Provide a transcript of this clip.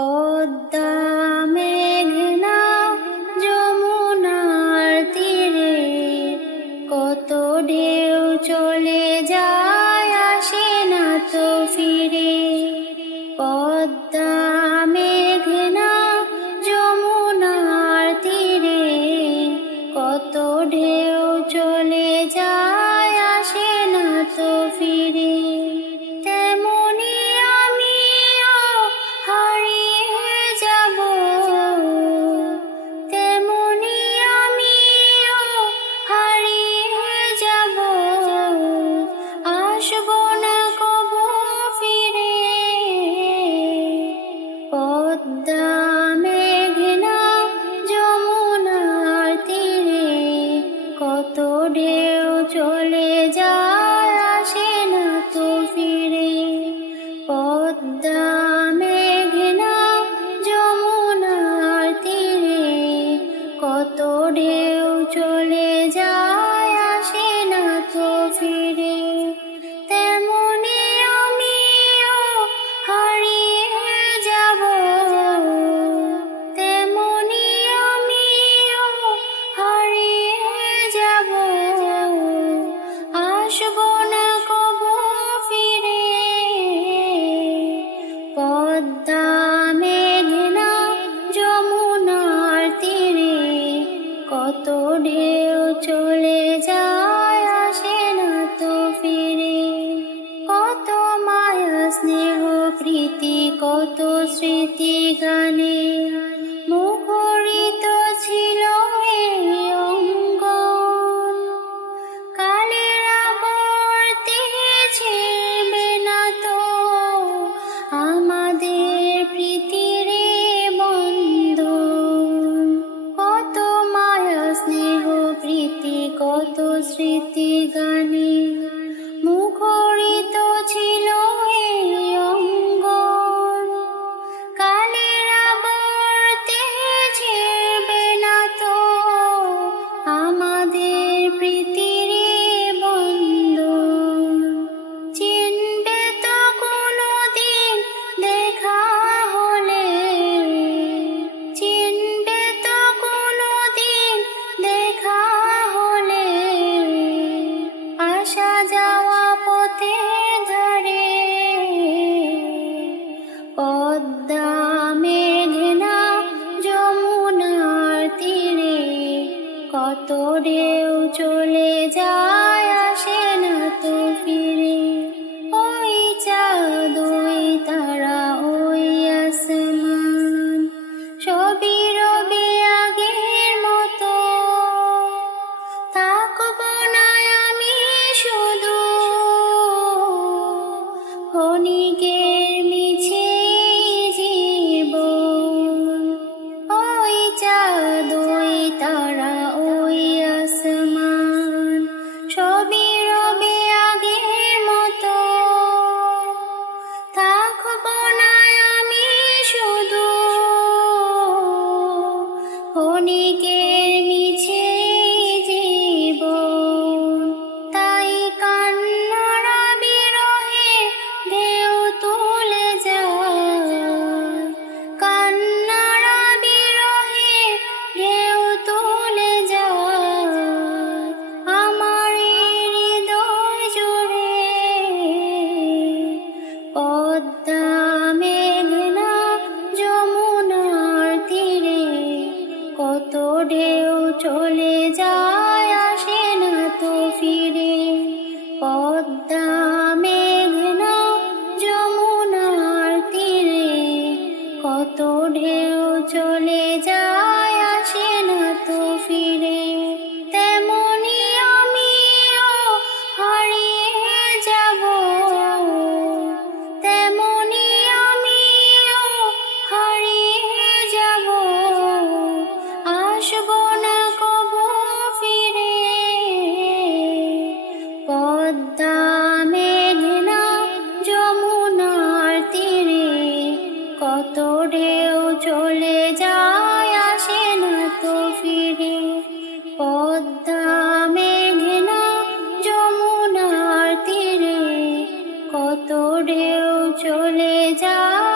পদ্মা মেঘনা যমুনার তীরে কত ঢেউ চলে যায়, আসে না তো ফিরে। পদ্মা মেঘনা যমুনার তীরে কত ঢেউ চলে যায়, আসে না তো ফিরে। তেমনি আমিও হারিয়ে যাব, তেমনি আমিও হারিয়ে যাব, আসবো না কবু ফিরে। পদ্মা মেঘনা যমুনার তীরে কত ঢেউ চলে যায়, আসে না তো ফিরে। পদ্মা মেঘনা যমুনার তীরে কত ঢেউ চলে যায়, আসে না তো ফিরে। তেমনি আমিও হারিয়ে যাব, তেমনি আমিও হারিয়ে যাব, আসবো না কবু ফিরে। পদ্মা মেঘনা যমুনার তীরে কত ঢেউ চলে যায়, আসে না তো ফিরে। কত মায়া স্নেহ প্রীতি কত স্মৃতি গানে মুখরিত ছিল এই অঙ্গন। কালের আবর্তে ছিড়বে না তো আমাদের প্রীতির বন্ধন। কত মায়া স্নেহ প্রীতি কত স্মৃতি গানে মুখরিত ছিল এই অঙ্গন। কালের আবর্তে ছিড়বে না তো আমাদের প্রীতির বন্ধন। চিনবে তো কোনোদিন দেখা হলে, চিনবে তো কোনোদিন দেখা হলে, আসা যাওয়া পথে ধারে। পদ্মা মেঘনা যমুনার তীরে কত ঢেউ চলে যায়, আসে না তো ফিরে। ওই চাঁদ ওই তারা ওই আসমান সবই রবে আগের মতো। থাকবো না আমি শুধু ক্ষণিকের মিছে জীবন। ওই চাঁদ ওই তারা ওই আসমান সবই রবে আগের মতো। থাকবো না আমি শুধু ক্ষণিকের মিছে জীবন। তাই কান্নার বিরহে ঢেউ তুলে যায়, কান্নার বিরহে ঢেউ তুলে যায় আমার হৃদয় জুড়ে। পদ্মা মেঘনা যমুনার তীরে কত ঢেউ চলে যায়, আসে না তো ফিরে। পদ্মা মেঘনা যমুনার তীরে কত ঢেউ চলে যায়, আসে না তো ফিরে। তেমনি আমিও হারিয়ে যাব, তেমনি আমিও হারিয়ে যাব, আসবো না কবু ফিরে। পদ্মা মেঘনা যমুনার তীরে কত ঢেউ চলে যায়, আসে না তো ফিরে। পদ্মা মেঘনা যমুনার তীরে কত ঢেউ চলে যায়।